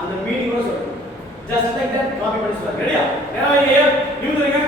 அந்த மீனிங்கோட சொல்லணும். Just like that copy பண்ணி சொல்லுங்க. ரெடியா? நேரா நிமிந்துருங்க.